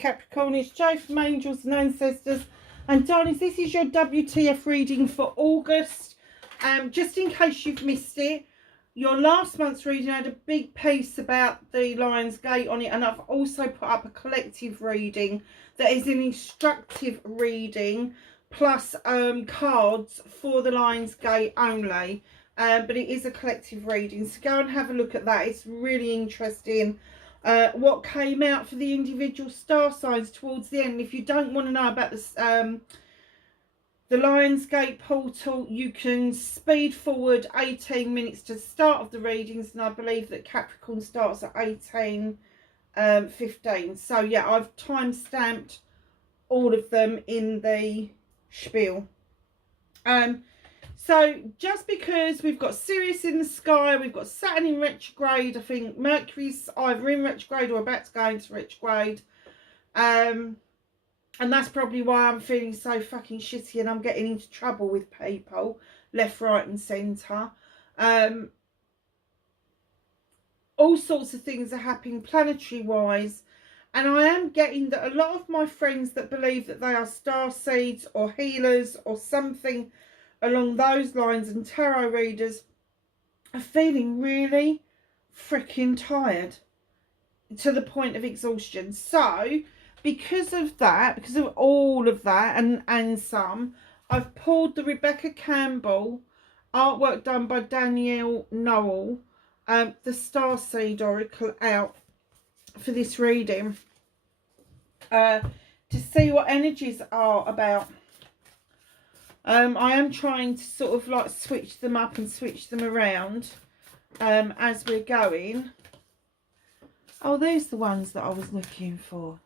Capricorn, it's Jo from Angels and Ancestors. And darlings, this is your WTF reading for August. Just in case you've missed it, your last month's reading had a big piece about the Lion's Gate on it, and I've also put up a collective reading that is an instructive reading plus cards for the Lion's Gate only. But it is a collective reading, so go and have a look at that. It's really interesting what came out for the individual star signs towards the end. If you don't want to know about this, the Lion's Gate portal, you can speed forward 18 minutes to the start of the readings, and I believe that Capricorn starts at 18:15. So yeah, I've time stamped all of them in the spiel. So just because we've got Sirius in the sky, we've got Saturn in retrograde, I think Mercury's either in retrograde or about to go into retrograde. And that's probably why I'm feeling so fucking shitty and I'm getting into trouble with people left, right and centre. All sorts of things are happening planetary wise. And I am getting that a lot of my friends that believe that they are star seeds or healers or something along those lines and tarot readers are feeling really freaking tired to the point of exhaustion. So because of that, because of all of that and some, I've pulled the Rebecca Campbell artwork done by Danielle Noel, the Starseed Oracle, out for this reading to see what energies are about. I am trying to sort of like switch them up and switch them around as we're going. Oh, there's the ones that I was looking for.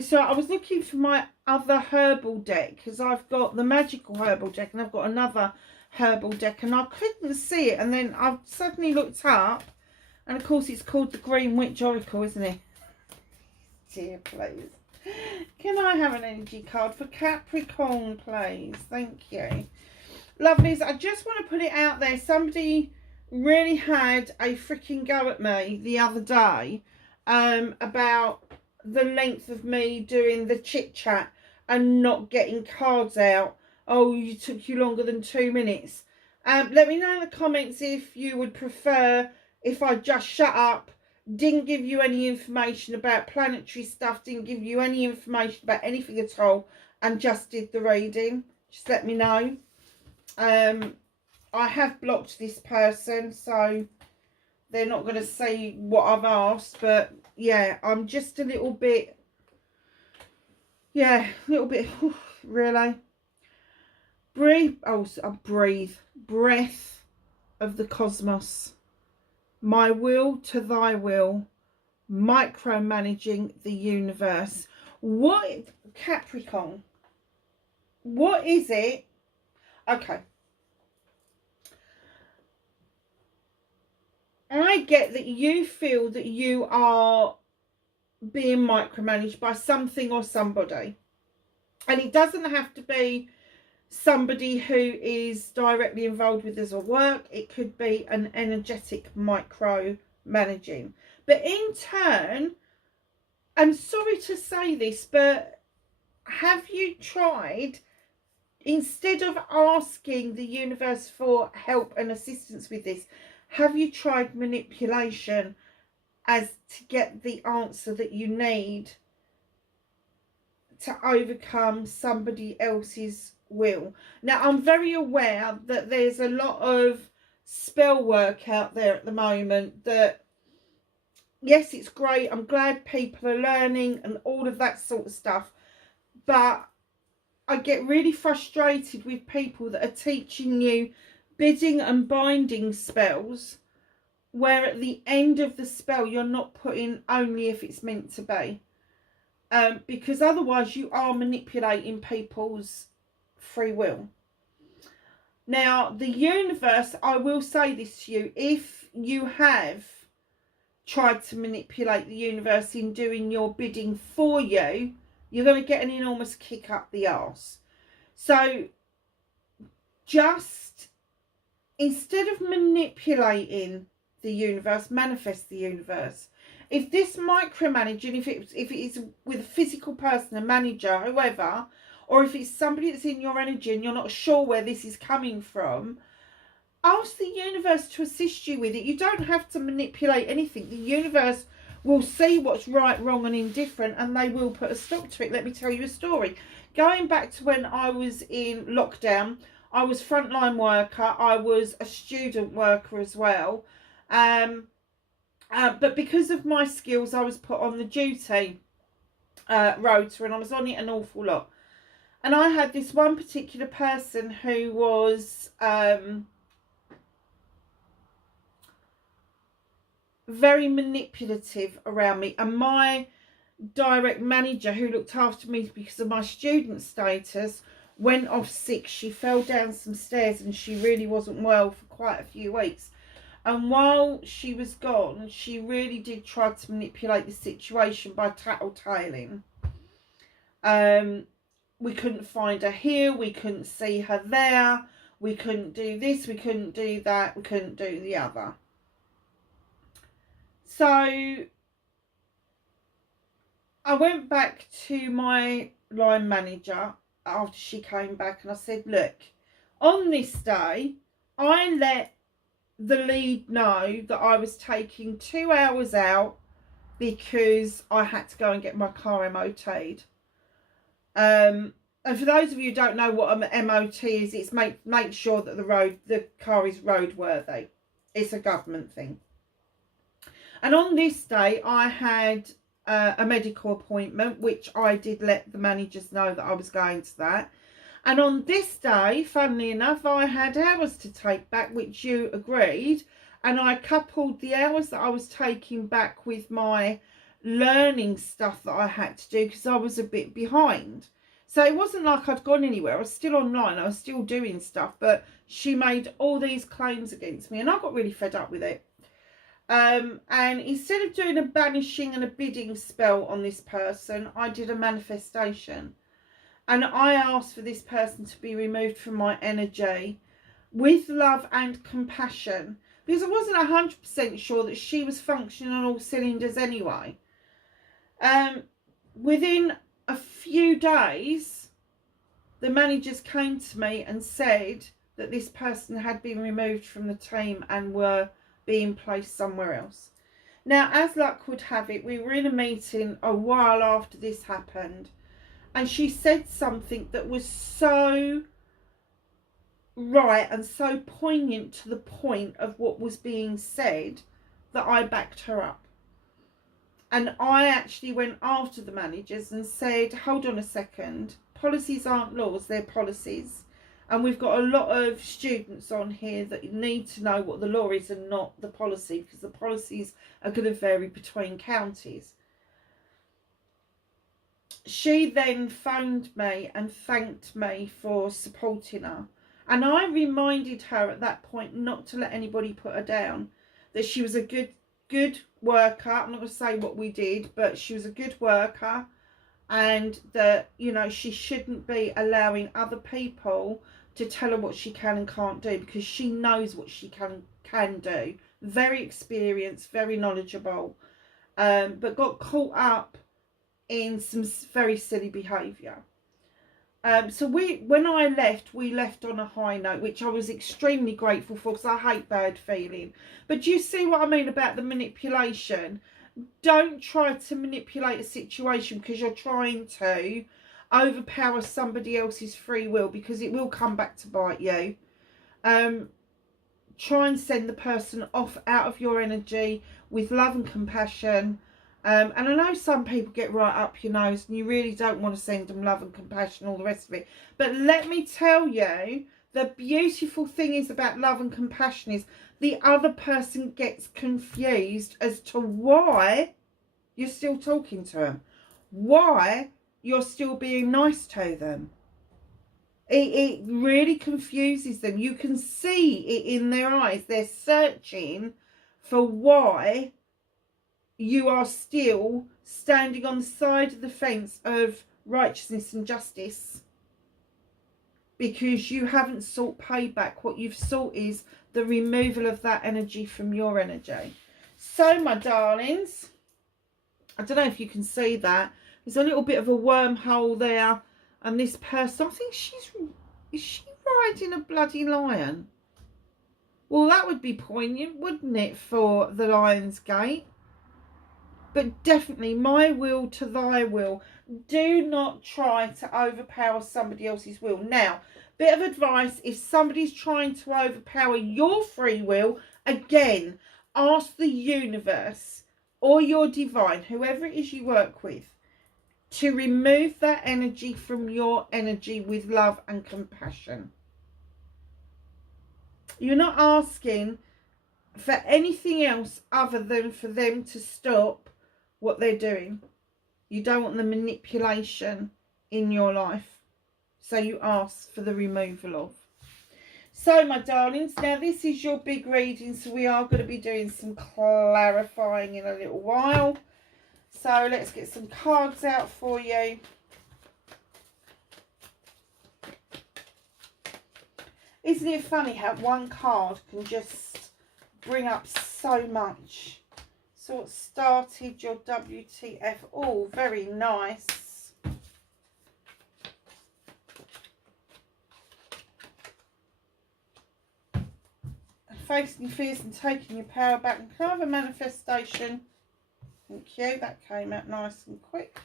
So I was looking for my other herbal deck, because I've got the magical herbal deck and I've got another herbal deck, and I couldn't see it, and then I suddenly looked up, and of course it's called the Green Witch Oracle, isn't it? Dear, please. Can I have an energy card for Capricorn, please? Thank you. Lovelies, I just want to put it out there. Somebody really had a freaking go at me the other day about the length of me doing the chit-chat and not getting cards out. Oh, you took you longer than 2 minutes. Let me know in the comments if you would prefer if I just shut up, didn't give you any information about planetary stuff, didn't give you any information about anything at all, and just did the reading. Just let me know. I have blocked this person, so they're not going to see what I've asked, but yeah, I'm just a little bit, really. Breathe, breath of the cosmos. My will to thy will, micromanaging the universe. What, Capricorn, what is it? Okay. I get that you feel that you are being micromanaged by something or somebody. And it doesn't have to be somebody who is directly involved with us or work. It could be an energetic micro managing. But in turn, I'm sorry to say this, but have you tried, instead of asking the universe for help and assistance with this, have you tried manipulation as to get the answer that you need to overcome somebody else's will? Now, I'm very aware that there's a lot of spell work out there at the moment that, yes, it's great. I'm glad people are learning and all of that sort of stuff. But I get really frustrated with people that are teaching you bidding and binding spells, where at the end of the spell you're not putting only if it's meant to be. Because otherwise you are manipulating people's free will. Now, the universe, I will say this to you, if you have tried to manipulate the universe in doing your bidding for you, you're going to get an enormous kick up the arse. So just, instead of manipulating the universe, manifest the universe. If this micromanaging, if it is with a physical person, a manager, whoever, or if it's somebody that's in your energy and you're not sure where this is coming from, ask the universe to assist you with it. You don't have to manipulate anything. The universe will see what's right, wrong and indifferent, and they will put a stop to it. Let me tell you a story. Going back to when I was in lockdown, I was frontline worker. I was a student worker as well. But because of my skills, I was put on the duty rota, and I was on it an awful lot. And I had this one particular person who was very manipulative around me, and my direct manager, who looked after me because of my student status, went off sick. She fell down some stairs and she really wasn't well for quite a few weeks. And while she was gone, she really did try to manipulate the situation by tattletaling. We couldn't find her here, we couldn't see her there, we couldn't do this, we couldn't do that, we couldn't do the other. So I went back to my line manager after she came back and I said, look, on this day, I let the lead know that I was taking 2 hours out because I had to go and get my car MOT'd. And for those of you who don't know what an MOT is, it's make sure that the car is roadworthy. It's a government thing. And on this day, I had a medical appointment, which I did let the managers know that I was going to that. And on this day, funnily enough, I had hours to take back, which you agreed. And I coupled the hours that I was taking back with my learning stuff that I had to do because I was a bit behind. So it wasn't like I'd gone anywhere. I was still online. I was still doing stuff. But she made all these claims against me and I got really fed up with it. And instead of doing a banishing and a bidding spell on this person, I did a manifestation. And I asked for this person to be removed from my energy with love and compassion. Because I wasn't 100% sure that she was functioning on all cylinders anyway. Within a few days, the managers came to me and said that this person had been removed from the team and were being placed somewhere else. Now, as luck would have it, we were in a meeting a while after this happened. And she said something that was so right and so poignant to the point of what was being said that I backed her up. And I actually went after the managers and said, hold on a second, policies aren't laws, they're policies. And we've got a lot of students on here that need to know what the law is and not the policy, because the policies are going to vary between counties. She then phoned me and thanked me for supporting her. And I reminded her at that point not to let anybody put her down. That she was a good worker. I'm not going to say what we did, but she was a good worker. And that, you know, she shouldn't be allowing other people to tell her what she can and can't do. Because she knows what she can do. Very experienced, very knowledgeable. But got caught up in some very silly behaviour. So when I left, we left on a high note, which I was extremely grateful for because I hate bad feeling. But do you see what I mean about the manipulation? Don't try to manipulate a situation because you're trying to overpower somebody else's free will, because it will come back to bite you. Try and send the person off out of your energy with love and compassion. And I know some people get right up your nose and you really don't want to send them love and compassion, all the rest of it. But let me tell you, the beautiful thing is about love and compassion is the other person gets confused as to why you're still talking to them. Why you're still being nice to them. It really confuses them. You can see it in their eyes. They're searching for why you are still standing on the side of the fence of righteousness and justice, because you haven't sought payback. What you've sought is the removal of that energy from your energy. So, my darlings, I don't know if you can see that. There's a little bit of a wormhole there. And this person, I think is she riding a bloody lion? Well, that would be poignant, wouldn't it, for the Lion's Gate? But definitely, my will to thy will. Do not try to overpower somebody else's will. Now, bit of advice, if somebody's trying to overpower your free will, again, ask the universe or your divine, whoever it is you work with, to remove that energy from your energy with love and compassion. You're not asking for anything else other than for them to stop what they're doing. You don't want the manipulation in your life. So you ask for the removal of. So, my darlings, now this is your big reading. So we are going to be doing some clarifying in a little while. So let's get some cards out for you. Isn't it funny how one card can just bring up so much? So what started your WTF? Oh, very nice. Facing your fears and taking your power back. And can I have a manifestation? Thank you. That came out nice and quick.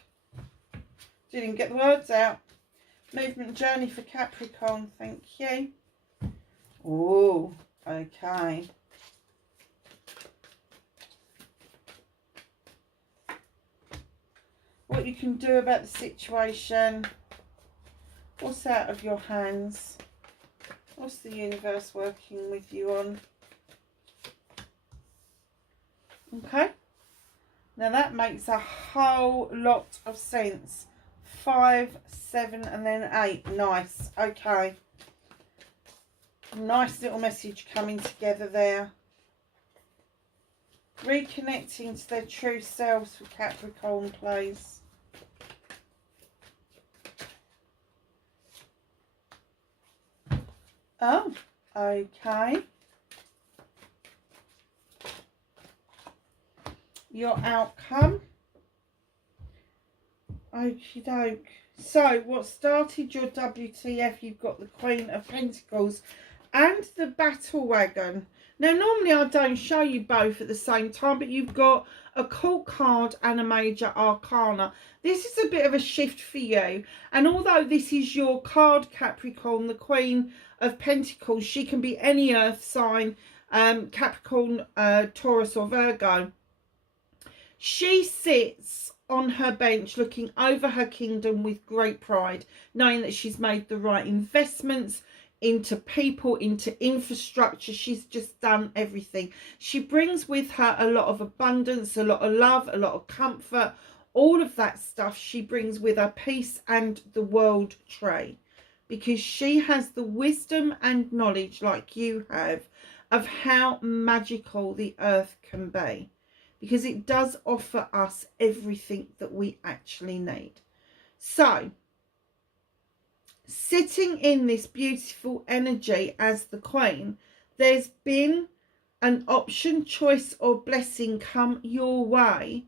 Didn't get the words out. Movement journey for Capricorn. Thank you. Oh, okay. What you can do about the situation. What's out of your hands? What's the universe working with you on? Okay. Now that makes a whole lot of sense. 5, 7 and then 8. Nice. Okay. Nice little message coming together there. Reconnecting to their true selves for Capricorn, please. Oh, okay. Your outcome. Okie doke. So, what started your WTF? You've got the Queen of Pentacles and the Battle Wagon. Now, normally I don't show you both at the same time, but you've got a Court card and a Major Arcana. This is a bit of a shift for you. And although this is your card, Capricorn, the Queen of Pentacles, she can be any earth sign, Capricorn, Taurus or Virgo. She sits on her bench looking over her kingdom with great pride, knowing that she's made the right investments into people, into infrastructure. She's just done everything. She brings with her a lot of abundance, a lot of love, a lot of comfort, all of that stuff. She brings with her peace and the world trade, because she has the wisdom and knowledge, like you have, of how magical the earth can be, because it does offer us everything that we actually need. So, sitting in this beautiful energy as the Queen, there's been an option, choice or blessing come your way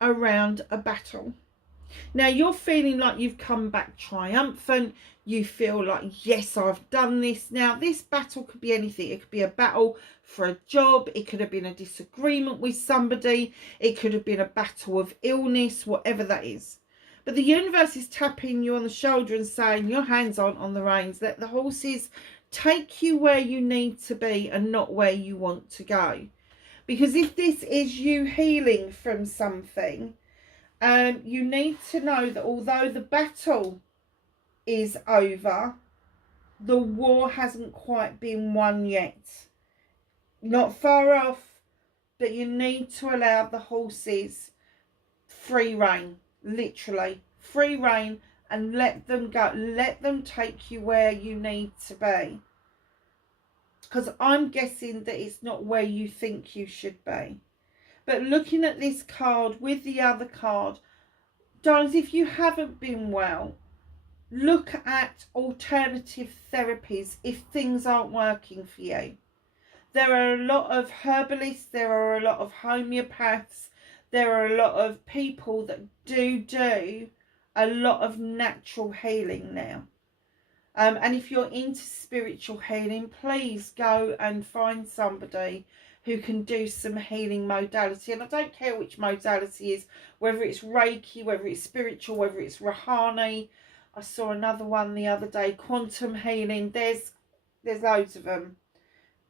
around a battle. Now you're feeling like you've come back triumphant. You feel like, yes, I've done this. Now this battle could be anything. It could be a battle for a job. It could have been a disagreement with somebody. It could have been a battle of illness, whatever that is. But the universe is tapping you on the shoulder and saying, your hands aren't on the reins. Let the horses take you where you need to be and not where you want to go. Because if this is you healing from something, you need to know that although the battle is over, the war hasn't quite been won yet. Not far off, but you need to allow the horses free rein. Literally free rein, and let them go. Let them take you where you need to be, because I'm guessing that it's not where you think you should be. But looking at this card with the other card, darlings, if you haven't been well, look at alternative therapies if things aren't working for you. There are a lot of herbalists, there are a lot of homeopaths, there are a lot of people that do a lot of natural healing now. And if you're into spiritual healing, please go and find somebody who can do some healing modality. And I don't care which modality is, whether it's Reiki, whether it's spiritual, whether it's Rahani. I saw another one the other day, quantum healing. There's loads of them.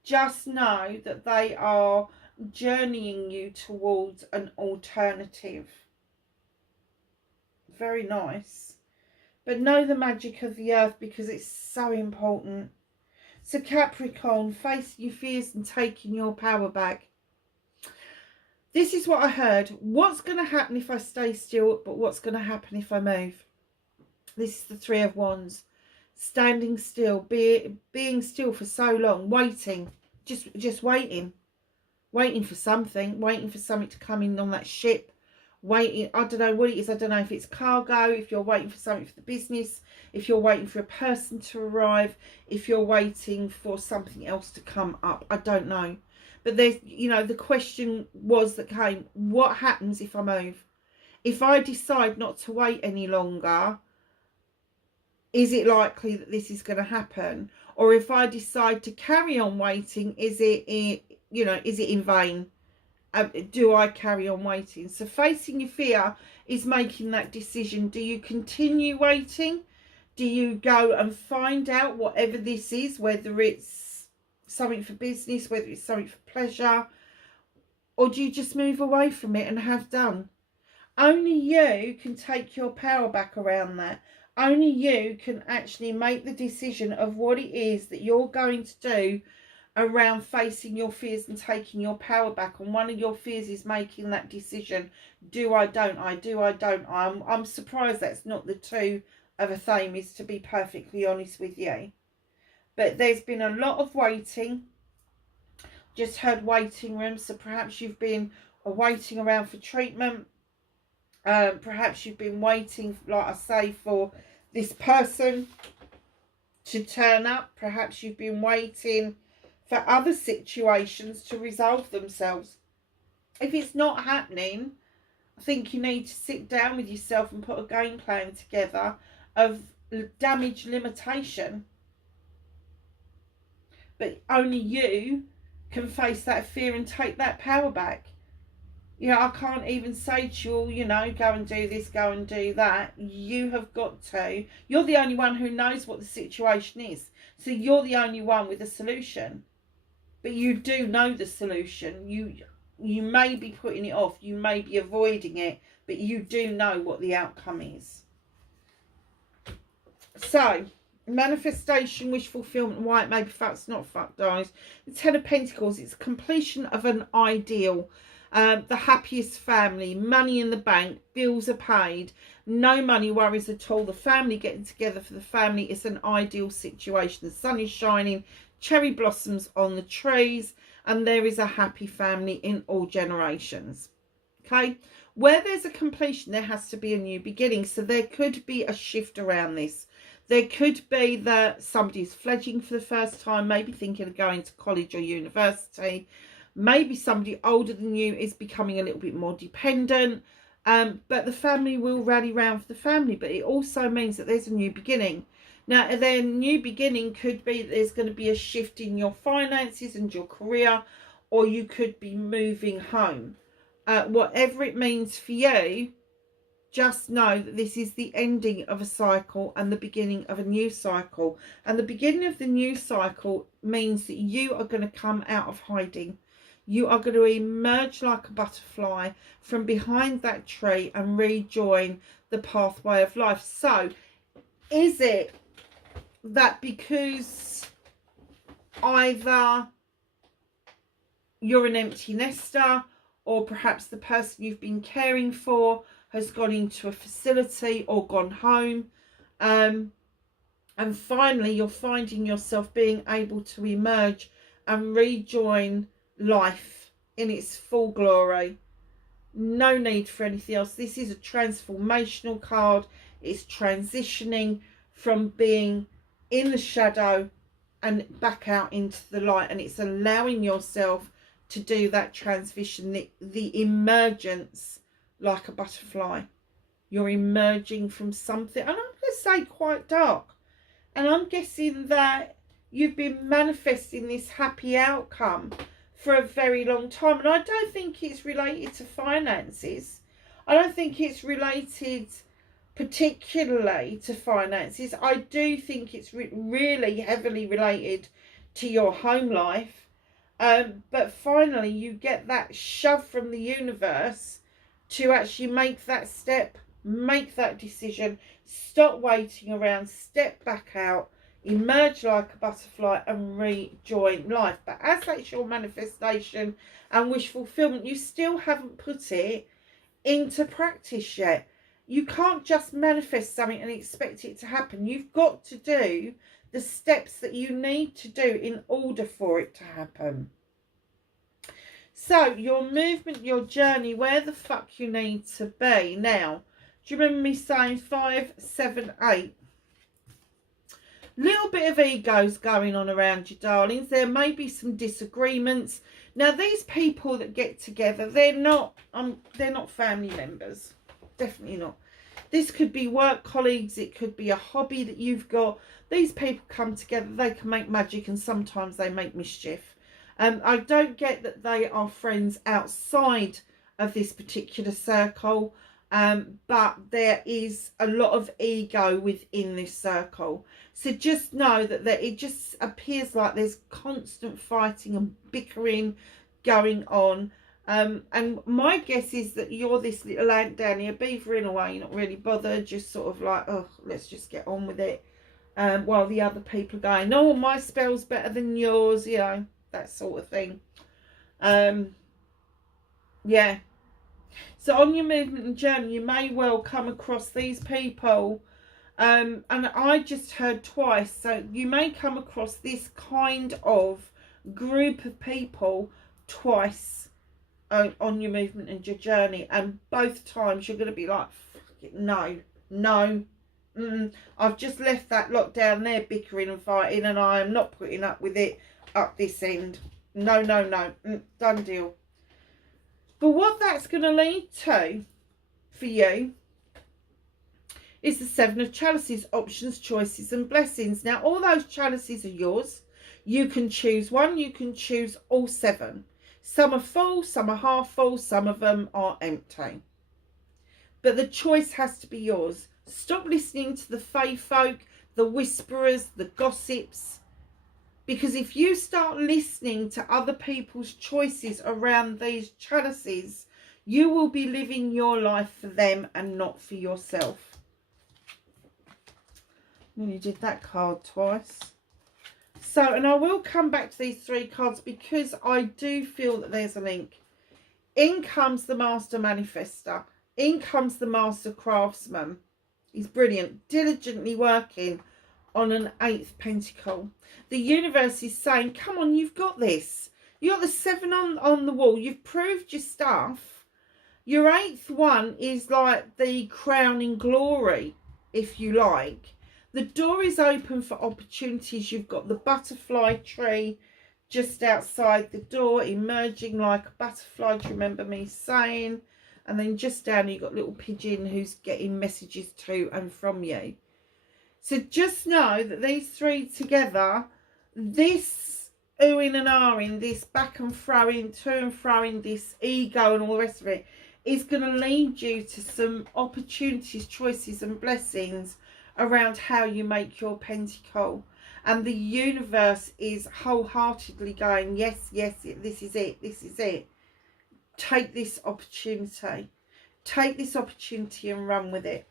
Just know that they are journeying you towards an alternative. Very nice. But know the magic of the earth, because it's so important. So Capricorn, facing your fears and taking your power back. This is what I heard. What's going to happen if I stay still, but what's going to happen if I move? This is the Three of Wands. Standing still, being still for so long, waiting, just waiting for something, to come in on that ship, waiting. I don't know what it is. I don't know if it's cargo, if you're waiting for something for the business, if you're waiting for a person to arrive, if you're waiting for something else to come up. I don't know. But there's, you know, the question was that came, what happens if I move? If I decide not to wait any longer, is it likely that this is going to happen? Or if I decide to carry on waiting, is it in vain? Do I carry on waiting? So facing your fear is making that decision. Do you continue waiting? Do you go and find out whatever this is, whether it's something for business, whether it's something for pleasure, or do you just move away from it and have done? Only you can take your power back around that. Only you can actually make the decision of what it is that you're going to do around facing your fears and taking your power back. And one of your fears is making that decision. Do I, don't I? Do I, don't I? I'm surprised that's not the two of a theme, is to be perfectly honest with you. But there's been a lot of waiting. Just heard waiting room. So perhaps you've been waiting around for treatment. Perhaps you've been waiting, like I say, for this person to turn up. Perhaps you've been waiting for other situations to resolve themselves. If it's not happening, I think you need to sit down with yourself and put a game plan together of damage limitation. But only you can face that fear and take that power back. You know, I can't even say to you, you know, go and do this, go and do that. You have got to. You're the only one who knows what the situation is. So you're the only one with a solution. But you do know the solution. You may be putting it off. You may be avoiding it. But you do know what the outcome is. So, manifestation, wish fulfillment, why it may be fucked, not fucked, guys. The Ten of Pentacles, it's completion of an ideal. The happiest family, money in the bank, bills are paid, no money worries at all. The family getting together for the family, it's an ideal situation. The sun is shining, cherry blossoms on the trees, and there is a happy family in all generations. Okay, where there's a completion, there has to be a new beginning. So there could be a shift around this. There could be that somebody's fledging for the first time, maybe thinking of going to college or university. Maybe somebody older than you is becoming a little bit more dependent. But the family will rally round for the family. But it also means that there's a new beginning. Now, then, new beginning could be that there's going to be a shift in your finances and your career. Or you could be moving home. Whatever it means for you, just know that this is the ending of a cycle and the beginning of a new cycle. And the beginning of the new cycle means that you are going to come out of hiding. You are going to emerge like a butterfly from behind that tree and rejoin the pathway of life. So, is it that because either you're an empty nester, or perhaps the person you've been caring for has gone into a facility or gone home, and finally you're finding yourself being able to emerge and rejoin life in its full glory? No need for anything else. This is a transformational card. It's transitioning from being in the shadow and back out into the light, and it's allowing yourself to do that transition, the emergence like a butterfly. You're emerging from something, and I'm going to say quite dark. And I'm guessing that you've been manifesting this happy outcome for a very long time. And I don't think it's related to finances. I don't think it's related particularly to finances. I do think it's really heavily related to your home life. But finally, you get that shove from the universe to actually make that step, make that decision, stop waiting around, step back out, emerge like a butterfly and rejoin life. But as that's your manifestation and wish fulfillment, you still haven't put it into practice yet. You can't just manifest something and expect it to happen. You've got to do the steps that you need to do in order for it to happen. So your movement, your journey, where the fuck you need to be. Now, do you remember me saying 5, 7, 8? Little bit of egos going on around you, darlings. There may be some disagreements. Now, these people that get together, they're not family members. Definitely not. This could be work colleagues. It could be a hobby that you've got. These people come together. They can make magic, and sometimes they make mischief. I don't get that they are friends outside of this particular circle. But there is a lot of ego within this circle. So just know that it just appears like there's constant fighting and bickering going on. And my guess is that you're this little ant down here, beavering away. You're not really bothered, just sort of like, oh, let's just get on with it. While the other people are going, oh, my spell's better than yours, you know, that sort of thing. Yeah. So on your movement and journey, you may well come across these people. And I just heard twice. So you may come across this kind of group of people twice on your movement and your journey. And both times you're going to be like, no. I've just left that lot down there bickering and fighting, and I am not putting up with it up this end. No. Done deal. But what that's going to lead to for you is the 7 of chalices, options, choices and blessings. Now, all those chalices are yours. You can choose one. You can choose all 7. Some are full, some are half full, some of them are empty. But the choice has to be yours. Stop listening to the fae folk, the whisperers, the gossips. Because if you start listening to other people's choices around these chalices, you will be living your life for them and not for yourself. You did that card twice. So, and I will come back to these 3 cards because I do feel that there's a link. In comes the Master Manifester. In comes the Master Craftsman. He's brilliant, diligently working on an 8th pentacle. The universe is saying, come on, you've got this. You got the 7 on the wall. You've proved your stuff. Your 8th one is like the crowning glory, if you like. The door is open for opportunities. You've got the butterfly tree just outside the door, emerging like a butterfly. Do you remember me saying? And then just down you've got little pigeon who's getting messages to and from you. So just know that these 3 together, this oohing and ahhing, this back and throwing, to and throwing, this ego and all the rest of it, is going to lead you to some opportunities, choices and blessings around how you make your pentacle. And the universe is wholeheartedly going, yes, this is it. Take this opportunity. Take this opportunity and run with it.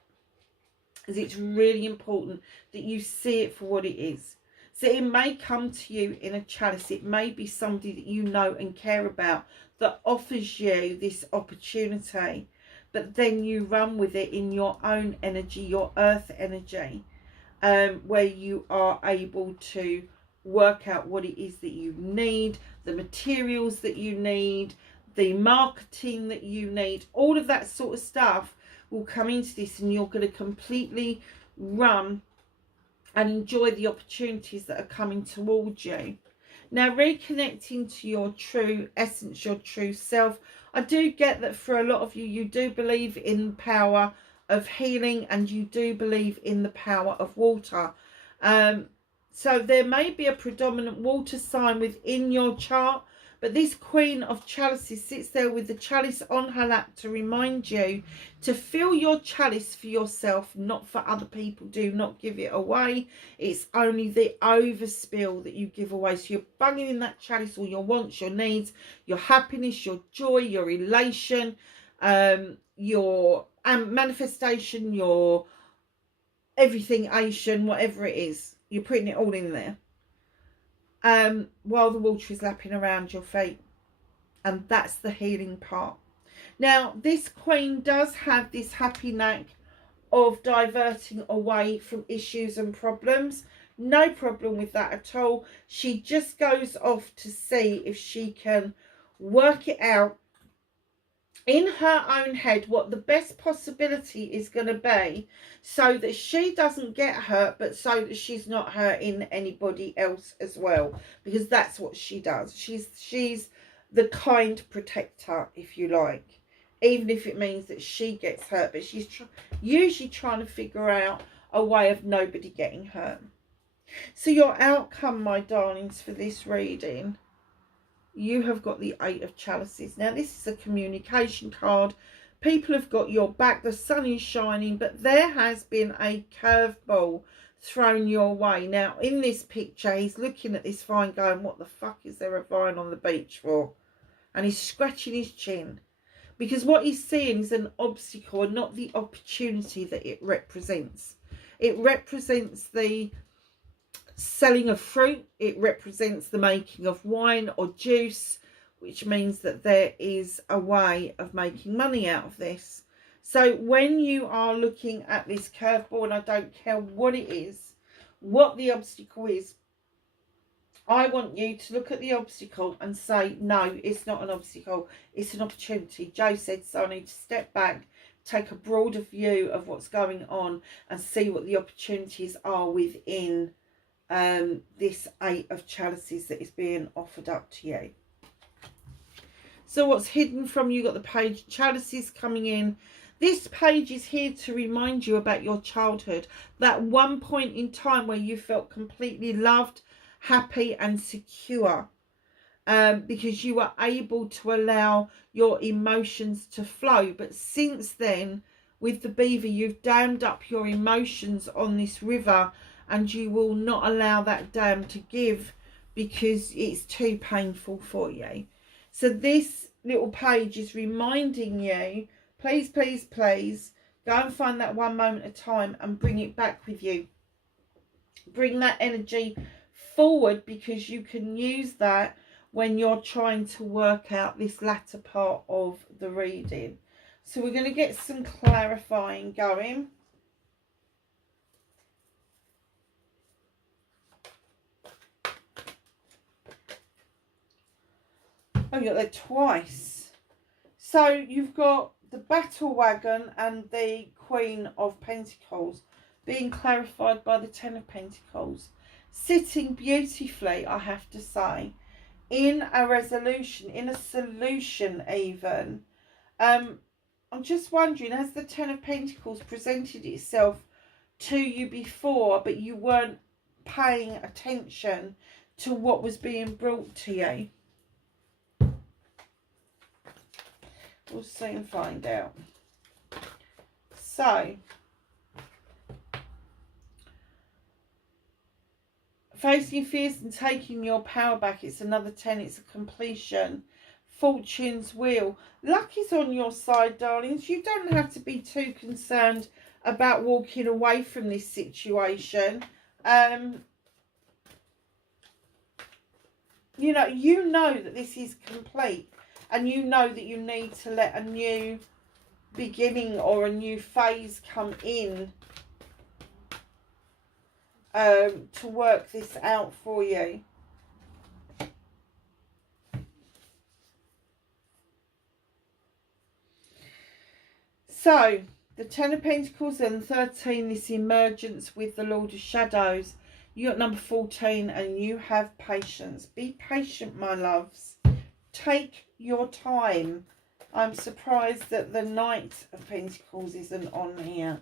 Because it's really important that you see it for what it is. So it may come to you in a chalice. It may be somebody that you know and care about that offers you this opportunity. But then you run with it in your own energy, your earth energy, where you are able to work out what it is that you need, the materials that you need, the marketing that you need, all of that sort of stuff will come into this, and you're going to completely run and enjoy the opportunities that are coming towards you. Now, reconnecting to your true essence, your true self. I do get that for a lot of you, you do believe in the power of healing and you do believe in the power of water. So there may be a predominant water sign within your chart, but this Queen of Chalices sits there with the chalice on her lap to remind you to fill your chalice for yourself, not for other people. Do not give it away. It's only the overspill that you give away. So you're bunging in that chalice all your wants, your needs, your happiness, your joy, your elation, your manifestation, your everything Asian, whatever it is. You're putting it all in there. While the water is lapping around your feet. And that's the healing part. Now, this Queen does have this happy knack of diverting away from issues and problems. No problem with that at all. She just goes off to see if she can work it out in her own head what the best possibility is going to be, so that she doesn't get hurt, but so that she's not hurting anybody else as well, because that's what she does. She's the kind protector, if you like, even if it means that she gets hurt, but she's usually trying to figure out a way of nobody getting hurt. So your outcome, my darlings, for this reading, you have got the Eight of Chalices. Now, this is a communication card. People have got your back. The sun is shining, but there has been a curveball thrown your way. Now, in this picture, he's looking at this vine going, what the fuck is there a vine on the beach for? And he's scratching his chin, because what he's seeing is an obstacle and not the opportunity that it represents. It represents the selling of fruit. It represents the making of wine or juice, which means that there is a way of making money out of this. So when you are looking at this curveball, and I don't care what it is, what the obstacle is, I want you to look at the obstacle and say, no, it's not an obstacle, it's an opportunity. Joe said so. I need to step back, take a broader view of what's going on and see what the opportunities are within this Eight of Chalices that is being offered up to you. So what's hidden from you? Got the Page of Chalices coming in. This page is here to remind you about your childhood, that one point in time where you felt completely loved, happy and secure, because you were able to allow your emotions to flow. But since then, with the beaver, you've dammed up your emotions on this river, and you will not allow that dam to give because it's too painful for you. So this little page is reminding you, please, please, please, go and find that one moment at a time and bring it back with you. Bring that energy forward, because you can use that when you're trying to work out this latter part of the reading. So we're going to get some clarifying going. Oh, you got that twice. So you've got the Battle Wagon and the Queen of Pentacles being clarified by the Ten of Pentacles. Sitting beautifully, I have to say, in a resolution, in a solution even. I'm just wondering, has the Ten of Pentacles presented itself to you before, but you weren't paying attention to what was being brought to you? We'll soon find out. So, facing fears and taking your power back. It's another 10. It's a completion. Fortune's wheel. Luck is on your side, darlings. You don't have to be too concerned about walking away from this situation. You know that this is complete. And you know that you need to let a new beginning or a new phase come in to work this out for you. So, the Ten of Pentacles and 13, this emergence with the Lord of Shadows. You're at number 14 and you have patience. Be patient, my loves. Take your time. I'm surprised that the Knight of Pentacles isn't on here.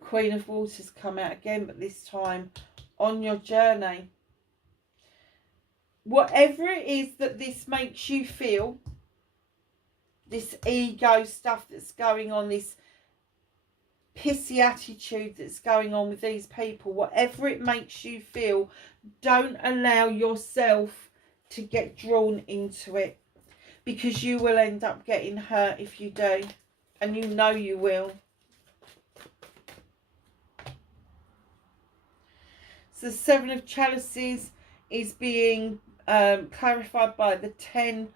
Queen of Waters come out again, but this time on your journey. Whatever it is that this makes you feel, this ego stuff that's going on, this pissy attitude that's going on with these people, whatever it makes you feel, don't allow yourself to get drawn into it, because you will end up getting hurt if you do, and you know you will. So the Seven of Chalices is being clarified by the 10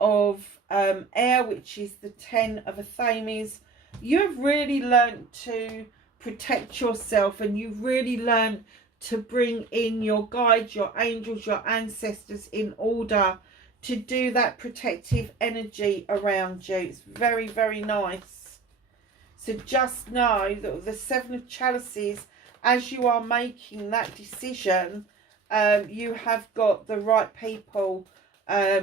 of air, which is the 10 of Athames. You have really learned to protect yourself, and you've really learned to bring in your guides, your angels, your ancestors in order to do that protective energy around you. It's very, very nice. So just know that the Seven of Chalices, as you are making that decision, you have got the right people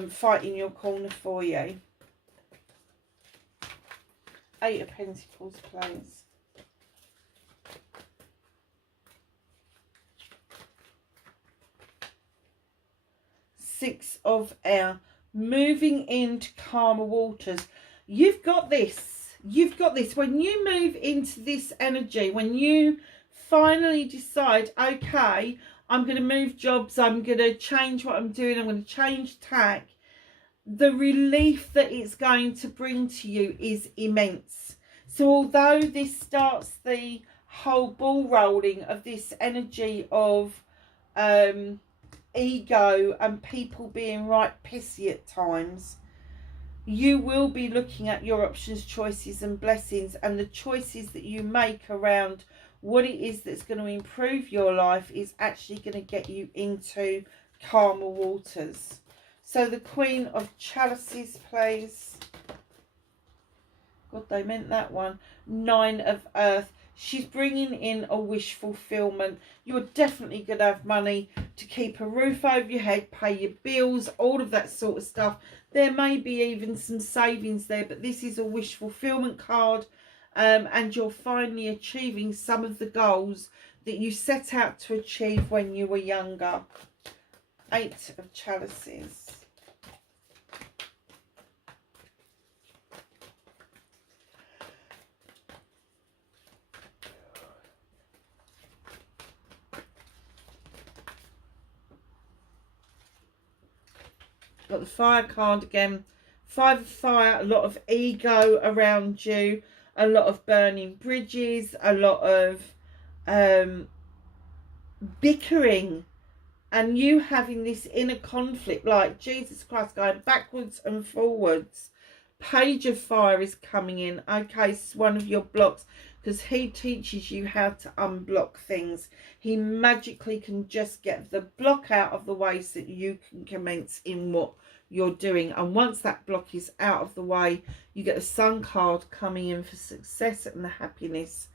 fighting your corner for you. Eight of Pentacles, please. Six of Air. Moving into calmer waters. You've got this. You've got this. When you move into this energy, when you finally decide, okay, I'm going to move jobs, I'm going to change what I'm doing, I'm going to change tack, the relief that it's going to bring to you is immense. So although this starts the whole ball rolling of this energy of ego and people being right pissy at times, you will be looking at your options, choices and blessings, and the choices that you make around what it is that's going to improve your life is actually going to get you into calmer waters. So the Queen of Chalices, please. God, they meant that one. Nine of Earth. She's bringing in a wish fulfillment. You're definitely going to have money to keep a roof over your head, pay your bills, all of that sort of stuff. There may be even some savings there, but this is a wish fulfillment card. And you're finally achieving some of the goals that you set out to achieve when you were younger. Eight of Chalices. Got the Fire card again. Five of Fire, a lot of ego around you. A lot of burning bridges, a lot of bickering, and you having this inner conflict, like Jesus Christ, going backwards and forwards. Page of Fire is coming in. Okay, it's one of your blocks, because he teaches you how to unblock things. He magically can just get the block out of the way so that you can commence in what you're doing. And once that block is out of the way, you get the Sun card coming in for success and the happiness.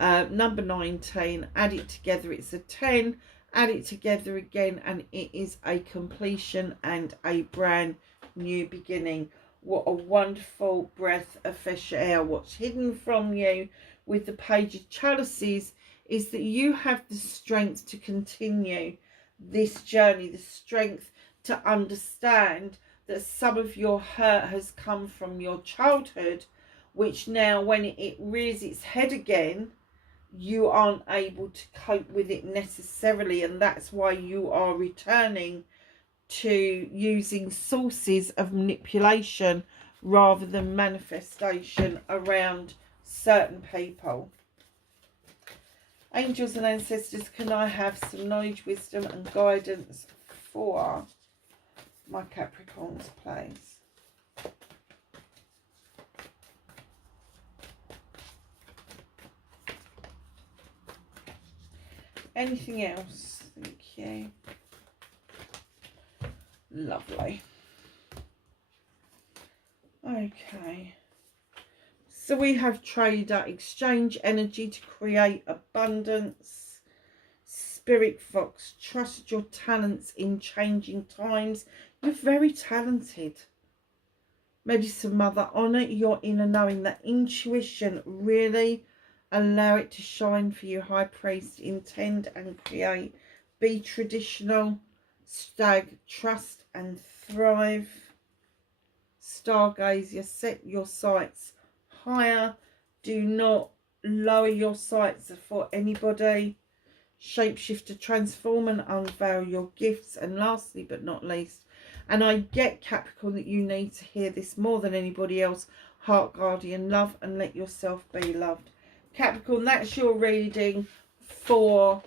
Number 19, add it together, it's a 10. Add it together again, and it is a completion and a brand new beginning. What a wonderful breath of fresh air. What's hidden from you with the Page of Chalices is that you have the strength to continue this journey, the strength to understand that some of your hurt has come from your childhood, which now when it rears its head again, you aren't able to cope with it necessarily, and that's why you are returning to using sources of manipulation rather than manifestation around certain people. Angels and ancestors, can I have some knowledge, wisdom and guidance for my Capricorns, please? Anything else? Thank you. Lovely. Okay. So we have trader, exchange energy to create abundance. Spirit fox, trust your talents in changing times. You're very talented. Medicine mother, honour your inner knowing. That intuition, really allow it to shine for you. High priest, intend and create. Be traditional. Stag, trust and thrive. Stargazer, set your sights higher. Do not lower your sights for anybody. Shapeshifter, transform and unveil your gifts. And lastly but not least, and I get, Capricorn, that you need to hear this more than anybody else, heart guardian, love and let yourself be loved. Capricorn, that's your reading for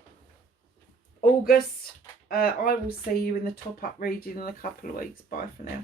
August. I will see you in the top up reading in a couple of weeks. Bye for now.